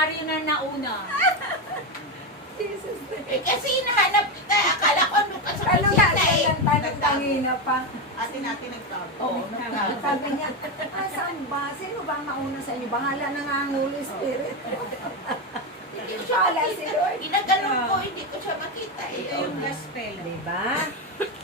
Mario na nauna. Jesus. Kasi hinahanap kita. Akala ko ano ka sa Ano nga, kusina eh. lang tayo tangina pa. Atin natin nagtago. Oo, Sabi niya, saan ba? Sino ba ang mauna sa inyo? Bahala na nga ang Holy Spirit. Hindi ko siya Bahala si makita. Lord. Ginaganon ko, hindi ko siya makita eh. Ito yung gospel. Diba?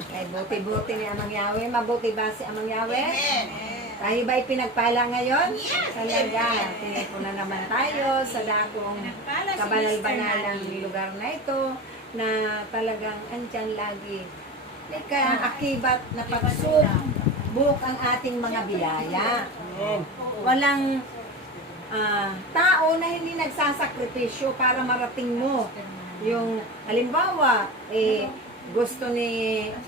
Ay, buti-buti ni Amang Yahweh. Mabuti ba si Amang Yahweh? Amen. Tayo ba'y pinagpala ngayon? Yes, Talaga. amen. Tinipon na naman tayo sa dakong Nagpala si Mr. kabanal-banalang Nani. lugar na ito na talagang andyan lagi. Lika, akibat na pagsubok ang ating mga biyaya. Walang tao na hindi nagsasakripisyo para marating mo. Yung halimbawa, gusto ni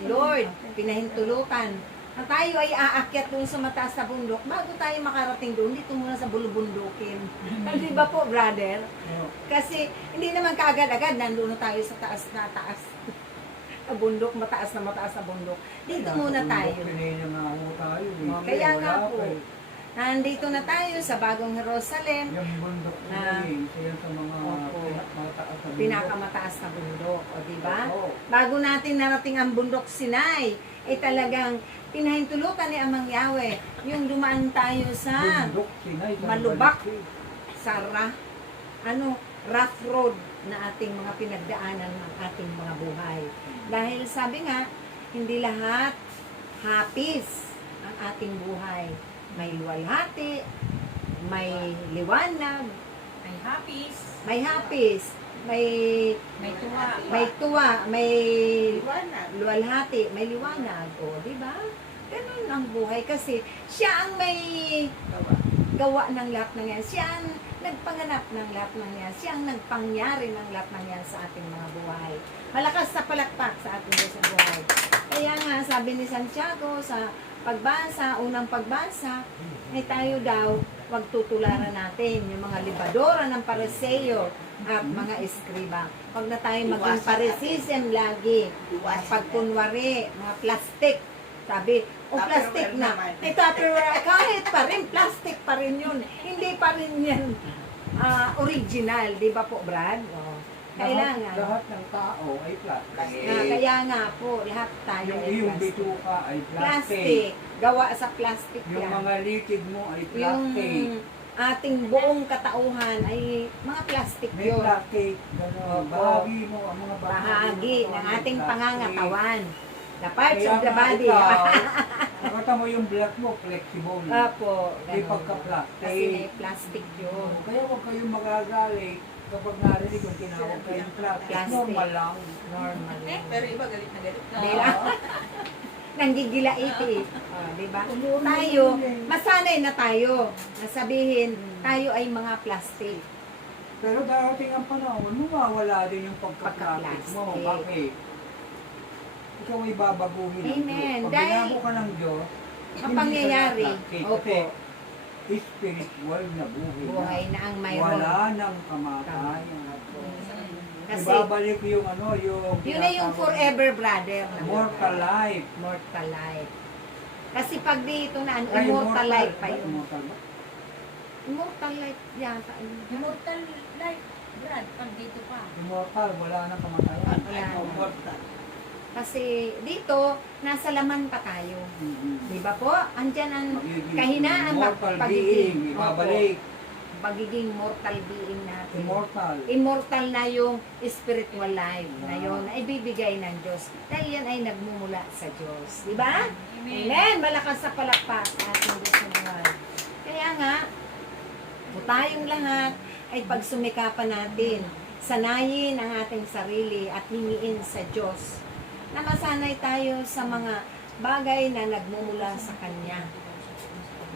Lord, pinahintulutan, na tayo ay aakyat doon sa mataas na bundok, bago tayo makarating doon, dito muna sa bulubundukin. Di ba po, brother? Kasi hindi naman kaagad-agad, nandoon na tayo sa taas na taas. Sa bundok, mataas na bundok. Dito muna tayo. Kaya nga po, nandito na tayo sa bagong Jerusalem, Yung bundok Na- na siya sa mga Opo. pinakamataas na bundok. pinakamataas na bundok. O, di ba? Oo. Bago natin narating ang bundok Sinai, talagang pinahintulutan ni Amang Yahweh yung dumaan tayo sa Bundok, Sinay, sa Malubak. Balikin. sa rough road na ating mga pinagdaanan ng ating mga buhay. Dahil sabi nga, hindi lahat hapis ang ating buhay. May luwalhati, may liwanag, May hapis. may hapis, may May tuwa. tuwa, may Liwanag. luwalhati, may liwanag. O, di ba? Ganun ang buhay kasi siya ang may gawa ng lahat ng yan. Siya ang nagpanganap ng lahat ng yan. Siya ang nagpangyari ng lahat ng yan sa ating mga buhay. Malakas sa palakpak sa ating Diyos sa buhay. Kaya nga, sabi ni Santiago sa pagbasa, unang pagbasa, ay tayo daw, wag tutularan natin yung mga libadora ng pariseo at mga eskriba. Wag na tayo maging Iwasan parisism lagi. Iwasan Pagkunwari, mga plastic. Sabi, plastic Tupperware na. naman. Tupperware, kahit pa rin, plastic pa rin yun. Hindi pa rin yan original. Di ba po, Brad? O, kailangan. Lahat ng tao ay plastic. Kaya nga po, lahat tayo Yung ay iyong plastic. bituka ay plastic. Plastic. Gawa sa plastic Yung yan. mga litid mo ay Yung plastic. ating buong katauhan ay mga plastic May yun. plastic. Gano'n. Opo. Bahagi mo, ang mga Bahagi mo, ng ay ating plastic. pangangatawan. The parts Kaya of the nga body. ikaw, nakita mo yung blood mo, flexible. Apo. Di ganun. pagka-plastic. Kasi may plastic yun. Kaya huwag kayong magagalit kapag narinig kung tinawag kayong plastic. Plastic. Normal lang. Normal. Pero iba galit na galit. Di ba? Nanggigilait eh. Di ba? Tayo, masanay na tayo. Nasabihin, tayo ay mga plastic. Pero darating ang panahon, mawawala din yung pagka-plastic mo. Pagka-plastic. Bakit? Ikaw ay babaguhin ng Amen. Diyos. Pag Dahil- binago ka ng Diyos, Ang pangyayari, Kasi opo, spiritual na buhay, buhay na. na ang mayroon. Wala nang kamatayan. Kasi, Ibabalik yung yung yun na yung forever, brother. na mortal life. Mortal life. Kasi pag dito na, Ay, immortal life pa yun. Immortal ba? Immortal life yata. Immortal life. Brad, pag dito pa. Immortal, wala nang kamatayan. Wala na. Mortal. Kasi dito, nasa laman pa tayo. Mhm. Di ba po? Andyan ang Magiging kahinaan, immortal pagiging. being, ibabalik. Pagiging mortal being natin. Immortal. Immortal na yung spiritual life na yun na ibibigay ng Diyos. Dahil yan ay nagmumula sa Diyos. Di ba? Amen. Malakas sa palakpak ating Diyos na buhay. Kaya nga, po tayong lahat ay pagsumikapan natin, sanayin ang ating sarili at hingiin sa Diyos na masanay tayo sa mga bagay na nagmumula sa Kanya.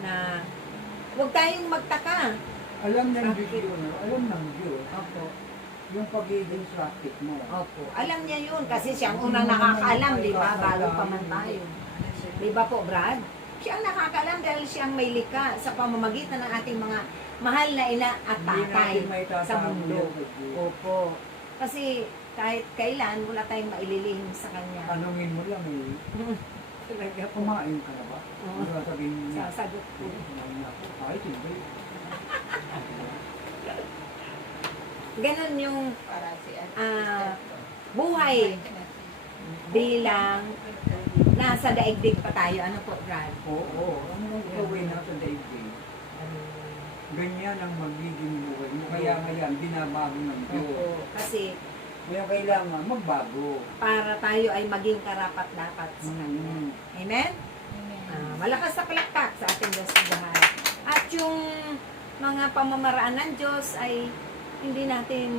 Na huwag tayong magtaka. Alam ng Bakit? Diyos yun. Alam ng Diyos. Opo. Yung pagiging plastic mo. Opo. Alam niya yun kasi siya ang unang nakakaalam, di ba? Bago pa man tayo. Di ba po, Brad? Siya ang nakakaalam dahil siya ang may likha sa pamamagitan ng ating mga mahal na ina at Hindi tatay natin may sa mundo. tatago. Opo. Kasi kahit kailan, wala tayong maililihim sa Kanya. Tanungin mo lang eh. Talaga po. Kumain ka na ba? Oo. Ano sabihin niya? Sasagot po. Kumain na ako. Kahit hindi. Ganun yung Para si buhay bilang nasa daigdig pa tayo. Ano po, Brad? Oo, ang gawin na sa daigdig. Ganyan ang magiging buhay mo. Kaya ngayon, binabago ng Diyos. Oo, kasi Kaya kailangan magbago. para tayo ay maging karapat-dapat sa Kanya. Amen? Malakas na palakpak sa ating Diyos sa buhay. At yung mga pamamaraan ng Diyos ay hindi natin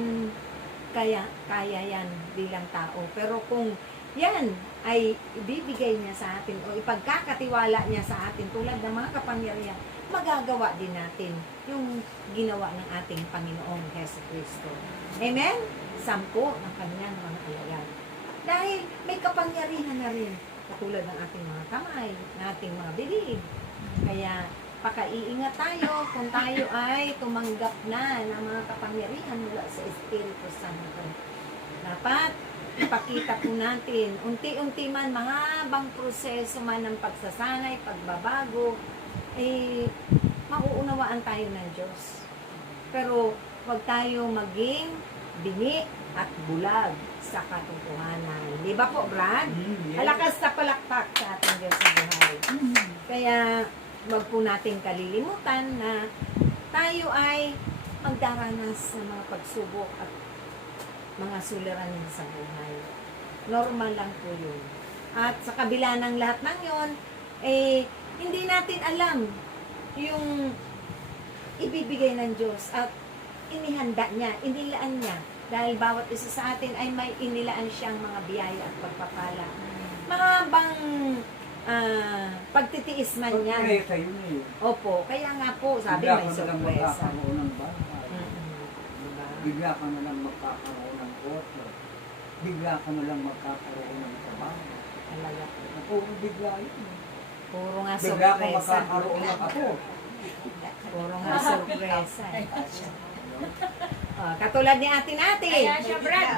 kaya yan bilang tao. Pero kung yan ay ibibigay niya sa atin o ipagkakatiwala niya sa atin tulad ng mga kapangyarihan, magagawa din natin yung ginawa ng ating Panginoong Hesus Kristo. Amen? 10 ng kanyang mga alagad. Dahil may kapangyarihan na rin katulad ng ating mga kamay, ng ating mga bibig. Kaya pakaiingat tayo kung tayo ay tumanggap na ng mga kapangyarihan mula sa Espiritu Santo. Dapat ipakita po natin, unti-unti man, mahabang proseso man ng pagsasanay, pagbabago, mauunawaan tayo ng Diyos. Pero huwag tayo maging bingi at bulag sa katotohanan. Di ba po, Brad? Yes. Malakas na palakpak sa ating Diyos sa buhay. Kaya, wag po nating kalilimutan na tayo ay magdaranas ng mga pagsubok at mga suliranin sa buhay. Normal lang po yun. At sa kabila ng lahat ng yun, hindi natin alam yung ibibigay ng Diyos at inihanda niya, inilaan niya. Dahil bawat isa sa atin ay may inilaan siyang mga biyaya at pagpapala. Mahabang pagtitiis man yan. Sorpresa yun eh. Opo, kaya nga po, sabi Bigla may ka na lang sorpresa. magkakaroon ng bahay. Diba? Bigla ka na lang magkakaroon ng kotse. Bigla ka na lang magkakaroon ng trabaho. Talaga. Puro bigla yun. Puro nga Bigla ka sorpresa. magkakaroon ng apo. Puro nga sorpresa. Katulad ni Ate Nati. Kaya siya, Brad,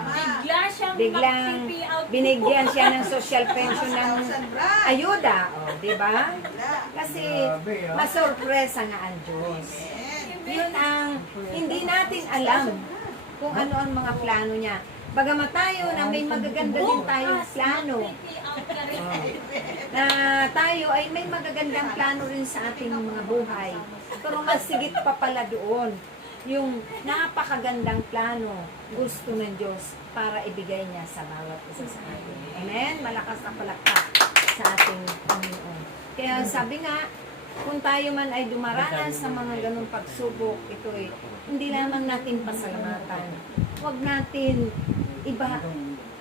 bigla siyang Biglang mag-PPL. binigyan siya ng social pension ng 1,000 brad. ayuda. Di ba? Kasi Grabe, ah. masorpresa nga ang Diyos. Yun ang hindi natin alam kung ano ang mga plano niya. Bagamat tayo na may magaganda din tayong plano. Na tayo ay may magagandang plano rin sa ating mga buhay. Pero mas sigit pa pala doon yung napakagandang plano gusto ng Diyos para ibigay niya sa bawat isa sa atin. Amen? Malakas na palakpak sa ating Panginoon. Kaya sabi nga, kung tayo man ay dumaranas sa mga ganong pagsubok, ito ay hindi lamang natin pasalamatan. Huwag natin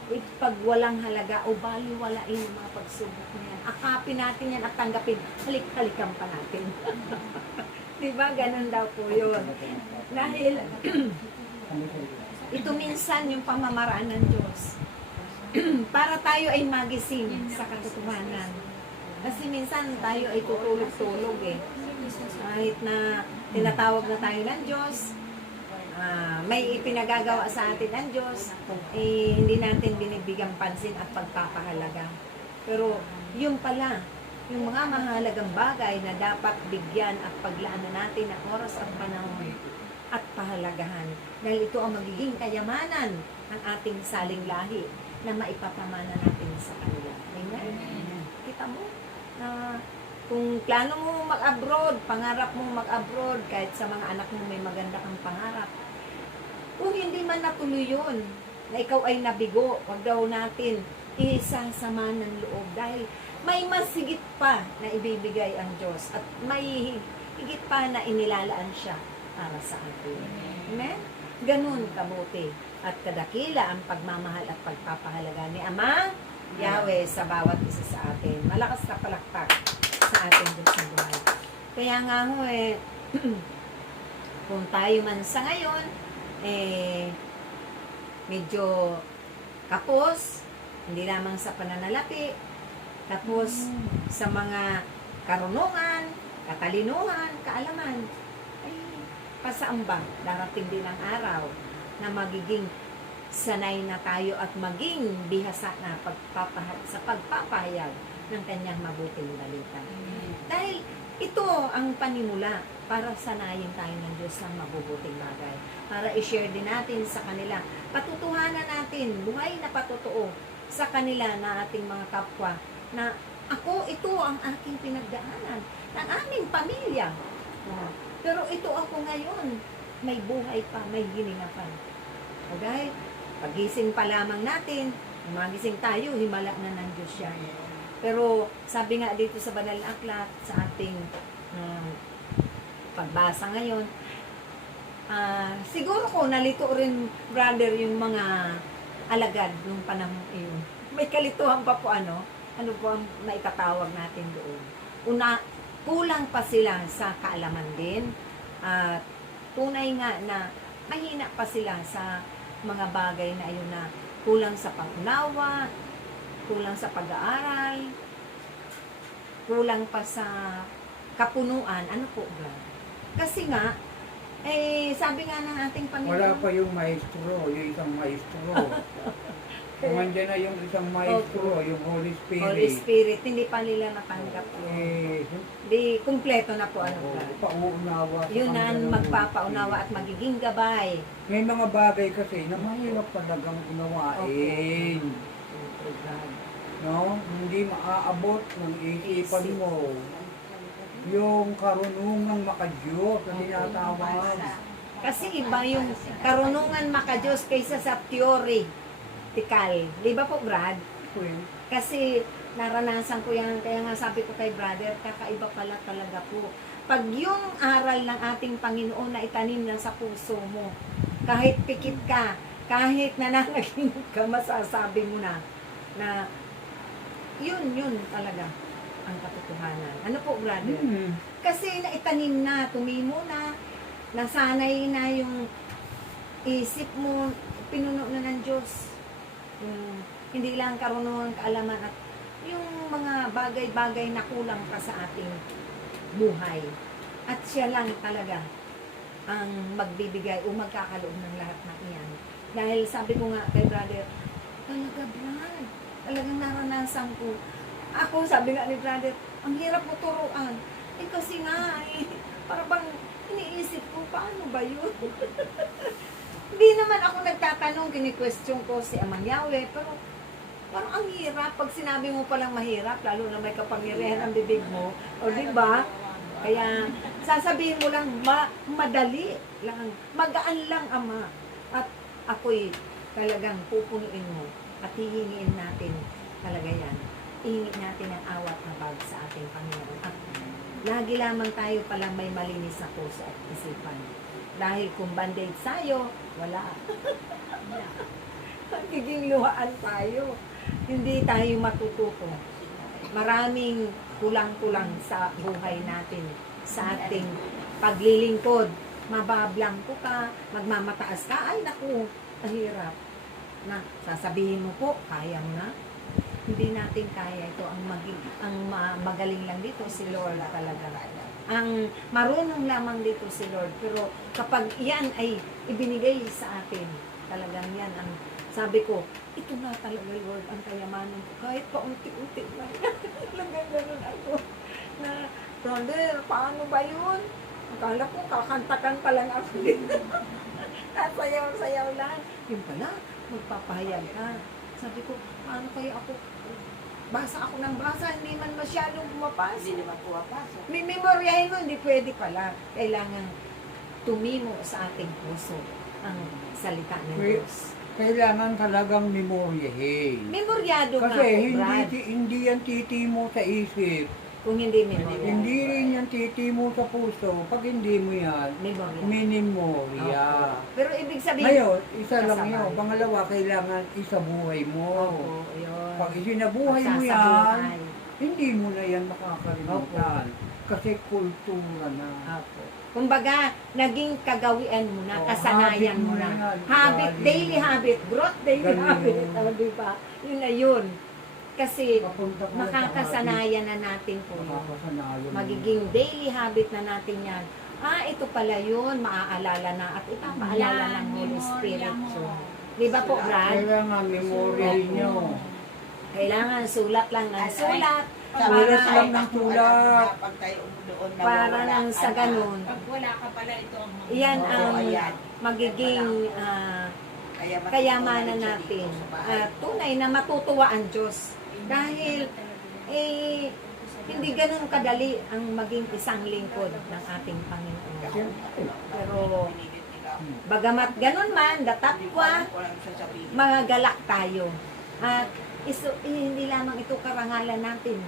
ipagwalang halaga o baliwalain ang mga pagsubok na yan. Akapin natin yan at tanggapin. Halik-halikan pa natin. Diba? Ganun daw po yun. Dahil ito minsan yung pamamaraan ng Diyos. Para tayo ay magising sa katotohanan. Kasi minsan tayo ay tutulog-tulog eh. Kahit na tinatawag na tayo ng Diyos, may ipinagagawa sa atin ng Diyos, hindi natin binibigyan pansin at pagpapahalaga. Pero yung pala, yung mga mahalagang bagay na dapat bigyan at paglaanan natin ng oras at panahon at pahalagahan. Dahil ito ang magiging kayamanan ng ating saling lahi na maipapamana natin sa kanila. Amen? Kita mo na kung plano mo mag-abroad, pangarap mo mag-abroad, kahit sa mga anak mo may maganda kang pangarap, kung hindi man natuloy yun, na ikaw ay nabigo, wag daw natin isasama ng loob dahil may mas higit pa na ibibigay ang Diyos at may higit pa na inilalaan siya para sa atin. Amen? Ganun kabuti at kadakila ang pagmamahal at pagpapahalaga ni Amang Yahweh sa bawat isa sa atin. Malakas na palakpak sa ating Diyos na buhay. Kaya nga ho kung tayo man sa ngayon, medyo kapos, hindi lamang sa pananalapi, tapos sa mga karunungan, katalinuhan, kaalaman, ay pasaan ba? Darating din ang araw na magiging sanay na tayo at maging bihasa na sa pagpapahayag ng kanyang mabuting balita. Dahil ito ang panimula para sanayin tayo ng Diyos ng mabubuting bagay. Para i-share din natin sa kanila. Patutuhanan natin, buhay na patotoo sa kanila na ating mga kapwa na ito ang aking pinagdaanan ng aming pamilya. Pero ito ako ngayon, may buhay pa, may hininga pa. Okay? Pagising pa lamang natin, magising tayo, himala na ng Diyos yan. Pero sabi nga dito sa Banal na Aklat, sa ating pagbasa ngayon, siguro ko nalito rin, brother, yung mga alagad nung panahon iyon. May kalituhan pa po ano po ang maitatawag natin doon. Una, kulang pa sila sa kaalaman din, at tunay nga na mahina pa sila sa mga bagay na ayun na kulang sa pag-unawa, kulang sa pag-aaral, kulang pa sa kapunuan. Ano po ba? Kasi nga, sabi nga ng ating Panginoon, Wala pa yung maestro, yung isang maestro. Kung andyan na yung isang maestro, yung Holy Spirit. Holy Spirit, hindi pa nila natanggap yun. Di kumpleto na po ano ba? Pauunawa. sa Yun na kanila. magpapaunawa at magiging gabay. May mga bagay kasi na mahirap talagang unawain. No? Hindi maaabot ng isipan mo. Yung karunungang makadiyos na tinatawag. Kasi iba yung karunungan makadiyos kaysa sa theory. Tikal. Di ba po, Brad? Kasi naranasan ko yan, kaya nga sabi ko kay brother, kakaiba pala talaga po. Pag yung aral ng ating Panginoon na itanim na sa puso mo, kahit pikit ka, kahit nananaginip ka, masasabi mo na yun talaga ang katotohanan. Ano po, brother? Kasi naitanim na, tumimo na, nasanay na yung isip mo, pinuno na ng Diyos. Hindi lang karunungan, kaalaman at yung mga bagay-bagay na kulang pa sa ating buhay. At siya lang talaga ang magbibigay o magkakaloob ng lahat ng iyan. Dahil sabi ko nga kay brother, talaga Brad, talagang naranasan ko. Ako, sabi nga ni brother, ang hirap mo turuan. Kasi nga, para bang iniisip ko, paano ba yun? Hindi naman ako nagtatanong, kini-question ko si Amang Yahweh, pero parang ang hirap. Pag sinabi mo palang mahirap, lalo na may kapangyarihan ang bibig mo, o diba? Kaya sasabihin mo lang, madali lang, magaan lang, Ama. At ako'y talagang pupunuin mo at hihingiin natin talaga yan. Ihingi natin ang awat na bag sa ating Panginoon. At lagi lamang tayo palang may malinis na puso at isipan. Dahil kung band-aid sayo, wala. Magiging luhaan tayo. Hindi tayo matututo. Maraming kulang-kulang sa buhay natin, sa ating paglilingkod. Mabablangko ka, magmamataas ka, ay naku, mahirap. Na, sasabihin mo po, kaya mo na. Hindi natin kaya ito. Ang magaling lang dito si Lord talaga. Ang marunong lamang dito si Lord. Pero kapag yan ay ibinigay sa atin, talagang yan ang sabi ko, ito na talaga Lord ang kayamanan ko. Kahit pa unti-unti lang. Talagang ganun ako. Na, brother, paano ba yun? Akala ko kakantakan pa lang ako dito. Sayaw-sayaw lang. Yung pala, magpapahayag ka. Sabi ko, paano kaya ako? Basa ako ng basa, hindi man masyadong pumapasok. Hindi naman pumapasok. May memoryahin mo, hindi pwede pala. Kailangan tumimo sa ating puso ang salita ng Diyos. Kailangan talagang memoryahin. Memoryado nga Kasi po, Brad. hindi yan titimo sa isip. Kung hindi memoryado. Hindi rin yan titimo sa puso. Pag hindi mo yan, Memoryado. minimorya. Pero ibig sabihin, Ngayon, isa lang kasabay. yun. Pangalawa, kailangan isabuhay mo. opo, yun. Pag isinabuhay mo yan, Pagsasabuhay. hindi mo na yan makakalimutan. Kasi kultura na. Opo. Kumbaga, naging kagawian mo na, Oo, kasanayan habit mo mo na. na yan. Habit, Galing. daily habit, growth daily Galing. habit. Di ba? Yun na yun. Kasi Papunta ka na sa makakasanayan na natin po habit. yun. Makakasanayan mo. Magiging daily habit na natin yan. Ito pala yun, maaalala na at ipapaalala ng Holy Spirit. So, di ba po, Brad? Kailangan memoryahin nyo. Kailangan sulat lang ng sulat Sulat lang ng sulat. Pag tayo doon na Para wala nang ka sa na. ganun, Pag wala ka pala, ito ang mga... iyan Oo, ang ayan. magiging Kaya matutunan kayamanan rin siya natin. dito sa bahay. At tunay na matutuwa ang Diyos. Dahil, hindi ganun kadali ang maging isang lingkod ng ating Panginoon. Pero, bagamat ganun man, datapwa, mga galak tayo. At hindi lamang ito karangalan natin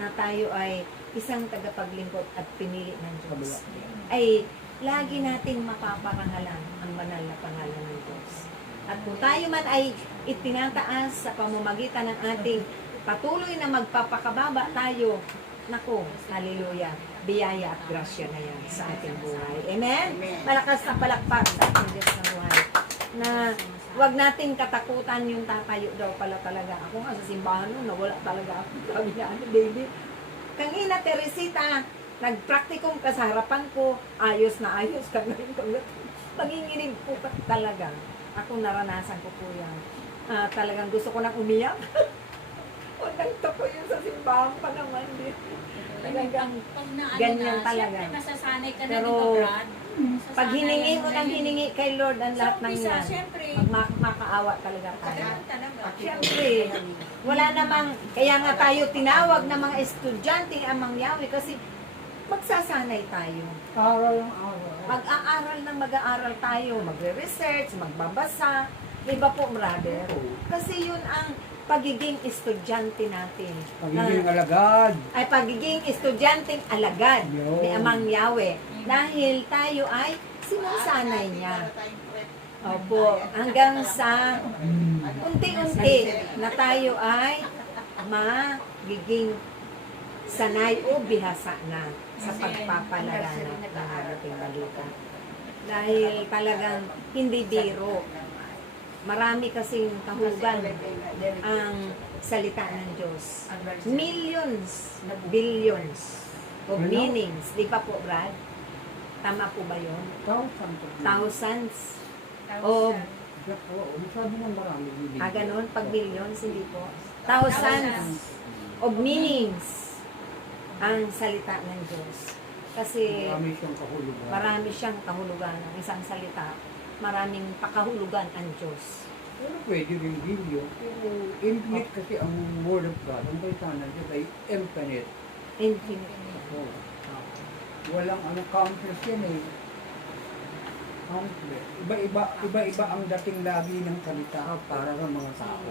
na tayo ay isang tagapaglingkod at pinili ng Diyos. Ay lagi nating mapaparangalan ang banal na pangalan ng Diyos. At kung tayo man ay itinataas sa pamamagitan ng ating patuloy na magpapakababa tayo, naku, hallelujah, biyaya at grasya na yan sa ating buhay. Amen? Malakas na palakpak sa ating Diyos na buhay. Na wag nating katakutan yung tatayo daw pala talaga. Ako nga sa simbahan nun, nawala talaga ako. Sabi niya, baby, Kangina Teresita, nagpraktikum ka sa harapan ko, ayos na ayos ka ngayon. Panginginig po ka talaga. Ako naranasan ko po yan. Talagang gusto ko nang umiyak. O nagtako yun sa simbahan pa naman din. Talagang Pag naano ganyan na, talaga. syempre nasasanay ka na, Pero, di ba, Brad? pag hiningi mo ng hiningi kay Lord ang lahat ng Sa umpisa, yan, syempre, makaawa talaga tayo. ganun talaga. Siyempre, wala namang, kaya nga tayo tinawag ng mga estudyante ang mangyawi kasi magsasanay tayo. Aral ang aral. Mag-aaral ng mag-aaral tayo, magre-research, magbabasa. Diba po, brother? Kasi yun ang pagiging estudyante natin. Pagiging alagad. Ay pagiging estudyanteng alagad Yun. ni Amang Yahweh. Dahil tayo ay sinasanay niya. Opo, hanggang sa unti-unti na tayo ay magiging sanay o bihasa na sa pagpapalaganap ng ating balita. Dahil talagang hindi biro. Marami kasing kahugan ang salita ng Diyos. Millions, billions of meanings. Di pa po, Brad? Tama po ba yun? Thousands of, Sabi ng marami. ganun, pag millions, hindi po. Thousands of meanings ang salita ng Diyos. Kasi Marami siyang kahulugan. marami siyang kahulugan ng isang salita. Maraming pakahulugan ang Diyos. Pero pwede rin video. Pero infinite kasi ang word of God. Ang salita ng Diyos ay infinite. Infinite. So, walang countless yan eh. Countless. Iba-iba ang dating lagi ng salita para sa mga tao.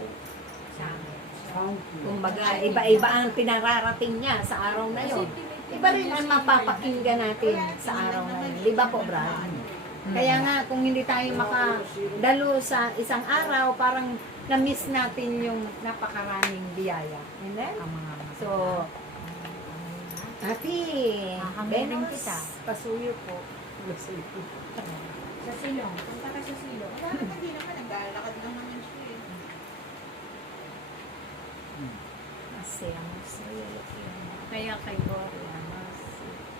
Countless. Kumbaga, iba-iba ang pinararating niya sa araw na yun. Iba rin ang mapapakinggan natin sa araw na yun. Di ba po, Brad? Kaya nga, kung hindi tayo makadalo sa isang araw, parang na-miss natin yung napakaraming biyaya. Amen? So, Ate, Benos, pasuyo po. Sa silong. Punta ka sa silong. Wala ka din naman, naglalakad lang naman siya eh. Kaya kayo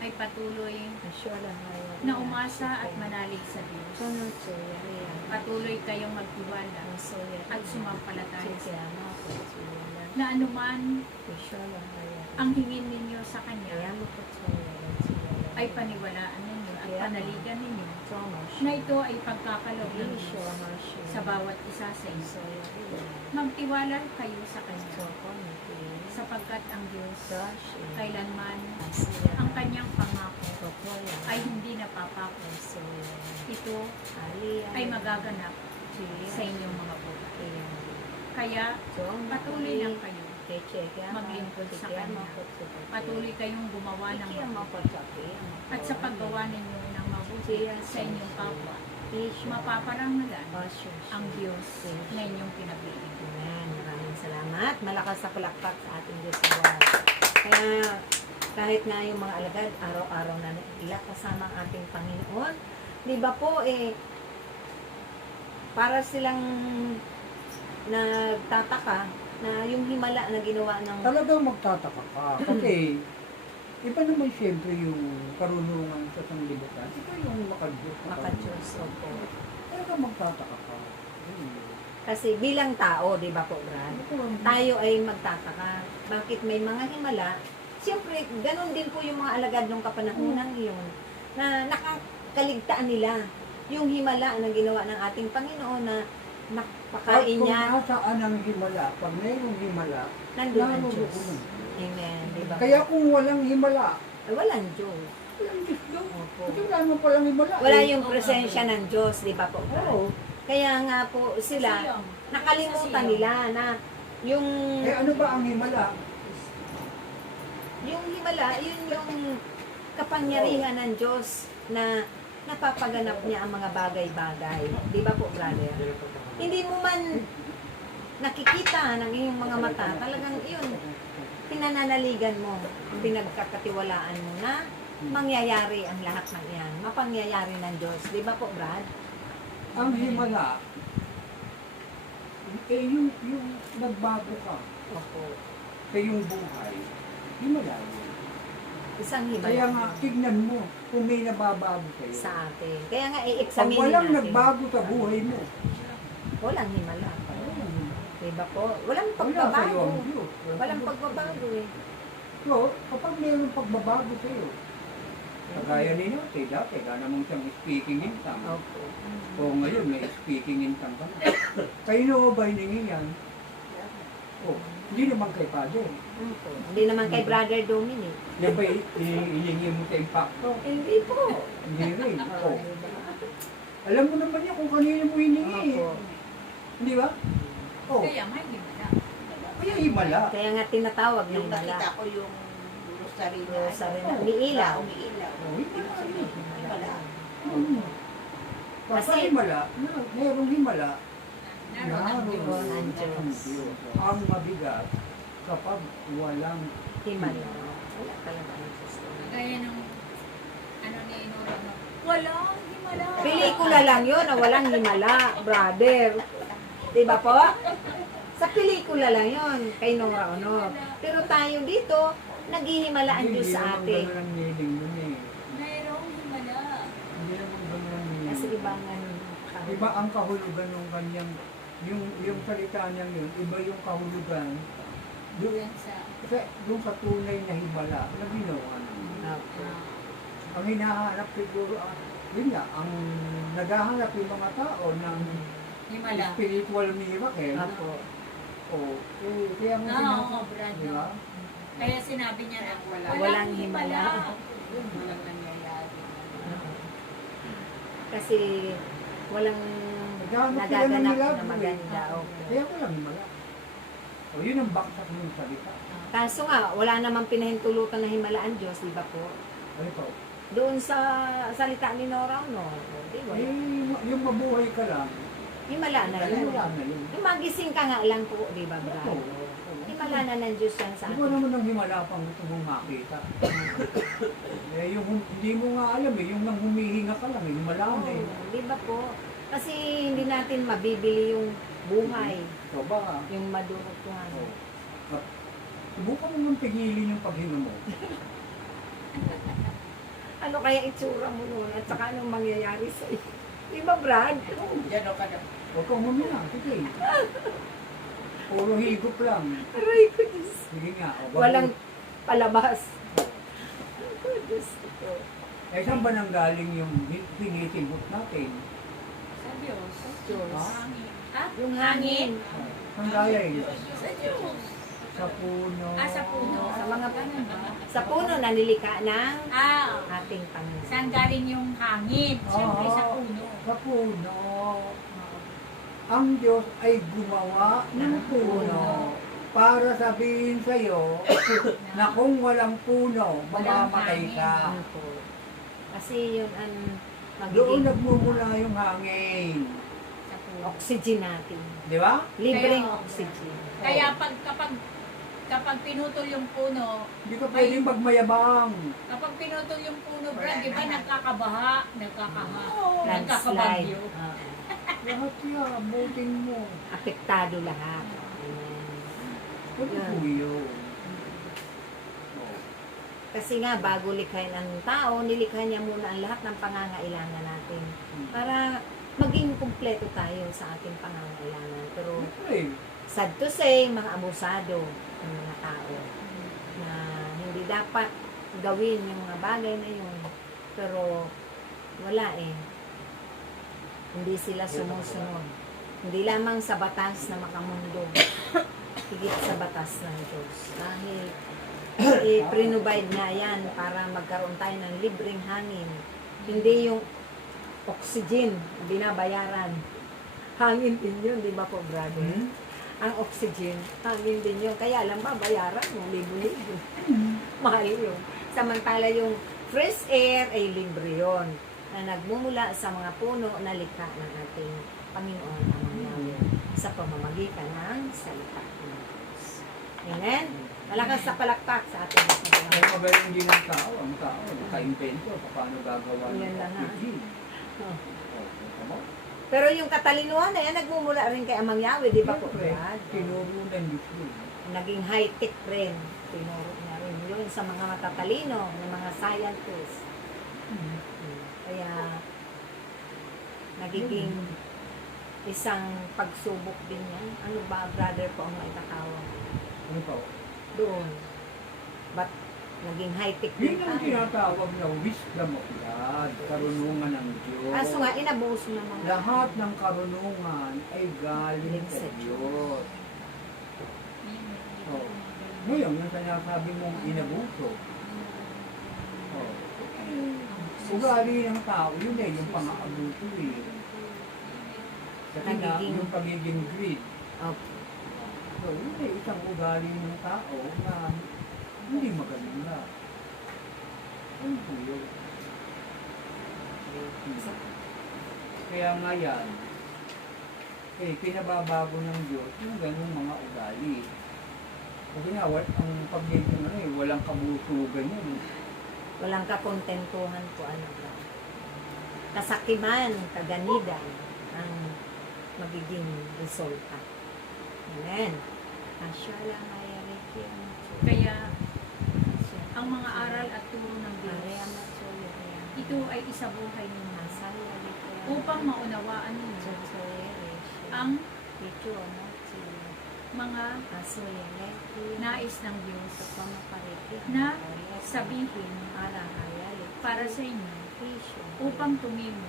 ay patuloy na umasa at manalig sa Diyos. Patuloy kayong magtiwala at sumampalataya sa Diyos. Na anuman ang hingin ninyo sa Kanya ay paniwalaan ninyo at panaligan ninyo na ito ay pagkakaloob ng Diyos sa bawat isa sa inyo. Magtiwala kayo sa Kanya sapagkat ang Diyos kailanman ang Kanyang pangako ay hindi napapako. Ito ay magaganap sa inyong mga buhay. Kaya patuloy lang kayo maglingkod sa Kanya. Patuloy kayong gumawa ng mabuti. At sa paggawa ninyo ng mabuti sa inyong kapwa, mapaparangalan ang Diyos na inyong pinagbibigyan. Amen. Maraming salamat. Malakas na palakpak sa ating Diyos sa buhay. Kaya kahit nga yung mga alagad, araw-araw na nila kasama ang ating Panginoon. Di ba po, para silang nagtataka na yung himala na ginawa ng... Talagang magtataka ka. Kasi, iba naman siyempre yung karunungan sa sanglibutan. Ito yung makadiyos. Makadiyos. Opo. Talagang magtataka ka. Kasi bilang tao, di ba po, Brad? Tayo ay magtataka. Bakit may mga himala? Siyempre, ganun din po yung mga alagad nung kapanahunan iyon na nakakaligtaan nila yung himala na ginawa ng ating Panginoon na napakain Kung niya, nasaan ang himala, pag mayroong himala, nandun ang naroon Diyos. doon. Amen, di ba? Kaya kung walang himala, Ay, walang Diyos. walang Diyos doon. Opo. Kasi wala naman palang himala. Wala eh. yung presensya ng Diyos, di ba po? Brad? Oo. Kaya nga po sila, nakalimutan nila na yung Eh ano ba ang himala? himala, yun yung kapangyarihan ng Diyos na napapaganap niya ang mga bagay-bagay. Di ba po, brother? Hindi mo man nakikita ng iyong mga mata, talagang yun, pinananaligan mo, pinagkakatiwalaan mo na mangyayari ang lahat ng iyan. Mapangyayari ng Diyos. Di ba po, Brad? Ang himala, eh yung nagbago ka Opo. sa iyong buhay, himala yun. Isang himala. Kaya nga, tignan mo kung may nababago sa'yo. sa atin. Kaya nga, Pag i-examine walang natin. nagbago sa buhay mo, Walang himala. Diba po? Walang wala sa'yo pagbabago. ang Diyos. Walang pagbabago eh. So, kapag mayroong pagbabago sa'yo, kagaya ninyo, dati, wala namang siyang speaking in tongue. Opo. O ngayon, may speaking in tongue ka na. Kayo ba hiningi yan? O, hindi naman kay Father. Opo. Hindi naman kay Brother Dominic. Yan ba hiningi mo sa impacto? Hindi po. Hindi rin. O, alam mo naman yan kung kanino mo hiningi. Opo. Hindi ba? O, Kaya may himala. kaya himala. Kaya nga tinatawag ng Yung himala. nakita ko yung rosary na Rosary na umiilaw. umiilaw. O, himala. Himala. Kasi Kasi- himala, mayroong himala, Naroon ang Diyos. Ang Diyos. ang Diyos. Ang mabigat kapag walang Himala. Wala talaga ang Diyos. Gaya ng ano ni Nora, no? Walang himala. Pelikula lang yun na walang himala, brother. Diba po? Sa pelikula lang yun, kay Nora Honor. Pero tayo dito, naghihimala ang Diyos sa atin. Hindi naman ganun ang meaning nun eh. Mayroong himala. Hindi naman ganun ang meaning. Kasi ibang ano. Iba ang kahulugan ng kanyang, yung salita niya yun, iba yung kahulugan doon Yan sa sa tunay na himala na ginawa niya. Opo. Ang hinahanap siguro, yun nga, ang naghahanap yung mga tao ng himala. spiritual miracle. Opo. O, kaya mo Oo, sinasabi, Brad, di ba? Kaya sinabi niya na Walang himala. Walang nangyayari. Kasi walang Naghahanap sila ng nagaganap milagro na eh. maganda. Opo. Kaya ko lang himala. O, yun ang baksak ng salita. Kaso nga, wala namang pinahintulutan na himala ang Diyos, di ba po? Ano po? Doon sa salita ni Nora, no? Di ba? Yung mabuhay ka lang, Himala na yun. wala na yun. Yung magising ka nga lang po, di ba, Brad? Oo. Himala na ng Diyos yan sa Di ba atin. naman ang himala pang gusto mong makita? Eh, yung hindi mo nga alam eh, yung nang humihinga ka lang, himala na eh. Oo, di ba po? Kasi hindi natin mabibili yung buhay, So ba, yung madurugtungan. subukan mo nang pigilin yung paghinga mo. Ano kaya itsura mo nun at saka anong mangyayari sa iyo? Di ba, Brad? Diyan o ka na. Huwag kang huminga, sige. Puro higop lang. Aray ko, Diyos. Sige nga. O, Walang palabas. Ako, Diyos ko. Eh, saan ba nanggaling yung pinitibot natin? Sa Diyos. Diyos. Ha? Ha? Yung hangin. Saan galing? Sa Diyos. Sa puno. Sa puno. Sa mga Ganun ba? sa puno nanilikha ng Ah, ating Panginoon. saan galing yung hangin? Siyempre sa puno. Sa puno. Ang Diyos ay gumawa ng puno para sabihin sa'yo na kung walang puno, mamamatay ka. Ano po? Kasi yun ang Doon magiging nagmumula yung hangin. Sa puno. oxygen natin. Di ba? Libreng Kaya- oxygen. Kaya kapag pinutol yung puno, Hindi ka pwedeng magmayabang. kapag pinutol yung puno, Brad, di ba nagkakabaha, nagkakaha, Landslide. nagkakabagyo. Lahat yan, abutin mo. Apektado lahat. Amen. Ano po yun? Kasi nga, bago likhain ang tao, nilikha niya muna ang lahat ng pangangailangan natin. Para maging kumpleto tayo sa ating pangangailangan. Pero Siyempre, sad to say, mga abusado ng mga tao na hindi dapat gawin yung mga bagay na yun. Pero wala eh. Hindi sila sumusunod. Hindi lamang sa batas na makamundo, higit sa batas ng Diyos. Dahil i-provide niya yan para magkaroon tayo ng libreng hangin. Hindi yung oxygen, binabayaran. Hangin din yun, di ba po, brother? Ang oxygen, hangin din yun. Kaya lang ba, bayaran mo, libo-libo. Mahal yun. Samantala yung fresh air ay libre yun na nagmumula sa mga puno na likha ng ating Panginoon Amang Yahweh sa pamamagitan ng salita ng Diyos. Amen? Malakas sa palakpak sa ating mga Ay, magaling din ang tao. Ang tao, naka-invento. Paano gagawa ng Yan lang, ha? oxygen? Oh. Tama? Pero yung katalinuhan na yan, nagmumula rin kay Amang Yahweh, di ba po, Siyempre, Brad? tinuro ng Diyos yun. Naging high-tech rin. Tinuro niya rin yun sa mga matatalino, ng mga scientists. Kaya, nagiging isang pagsubok din yan. Ano ba, brother po, ang maitatawag Ano pa? doon? But, naging high-tech Yun din ang tayo. tinatawag na wisdom of God, karunungan ng Diyos. Kaso nga, inabuso na mga Lahat ng karunungan ay galing sa Sa Diyos. Oh. Ngayon, yung sinasabi mong inabuso. Oh. Ugali ng tao, yun eh, yung pang-aabuso eh. Kasi nga, Nagiging- yung pagiging greed. Okay. So, yun eh, isang ugali ng tao na hindi maganda. Ano po yun? Kaya nga yan, pinababago ng Diyos yung ganung mga ugali. Kasi nga, ang pagiging walang kabusugan yun. Walang kakontentuhan po, ano ba? Kasakiman, kaganidan, ang magiging resulta. Amen. Asya lang ay arikin. Kaya, ang mga aral at turo ng Diyos, ito ay isabuhay ninyo upang maunawaan ninyo ang mga nais ng Diyos na sabihin para sa inyo upang tumimo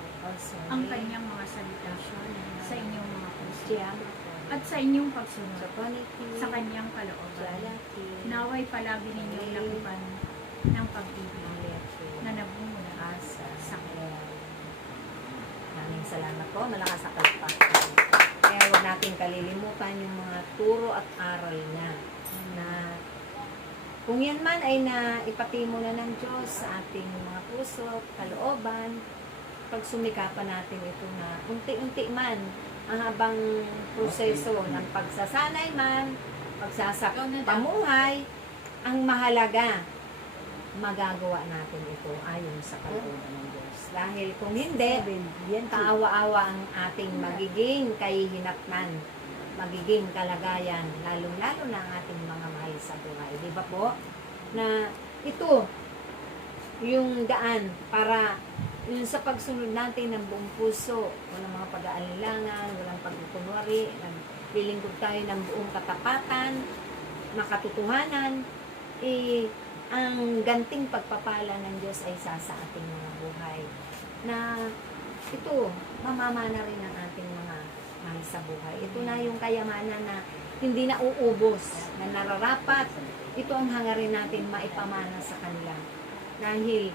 ang kanyang mga salita sa inyong mga puso at sa inyong pagsunod sa kanyang kalooban. Naway palagi ninyong lakipan ng pag-ibig na nagbumula sa kanya. Maraming salamat po. Malakas sa kalakpakan. Kaya huwag natin kalilimutan yung mga turo at aral niya na kung yan man ay naipatimo na ng Diyos sa ating mga puso, kalooban, pagsumikapan natin ito na unti-unti man ang habang proseso ng pagsasanay man, pamuhay, ang mahalaga, magagawa natin ito ayon sa kalooban ng Diyos. Dahil kung hindi, kaawa-awa ang ating magiging kahihinatnan, magiging kalagayan, lalong-lalo na ang ating mga mahal sa buhay. Di ba po? Na ito, yung daan para yung sa pagsunod natin ng buong puso, walang mga pag-aalinlangan, walang pagkukunwari, naglilingkod tayo ng buong katapatan, makatotohanan, ang ganting pagpapala ng Diyos ay sa ating mga buhay. Na ito, mamamana rin ang ating mga mahal sa buhay. Ito na yung kayamanan na hindi na uubos, na nararapat. Ito ang hangarin natin maipamana sa kanila. Dahil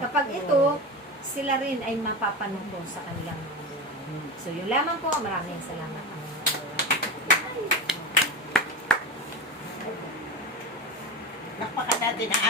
kapag ito, sila rin ay mapapanuto sa kanilang mga buhay. So yun lamang po, maraming salamat. Lakpakan natin ang